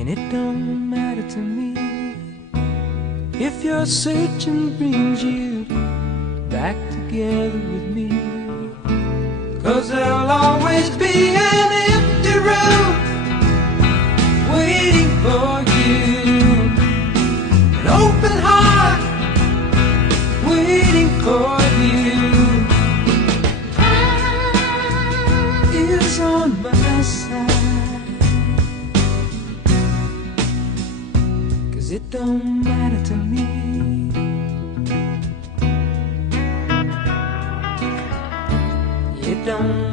and it don't matter to me if your searching brings you back together with me. 'Cause there'll always be an empty room waiting for you, an open heart waiting for you. Time is on my side, 'cause it don't matter to me. It don't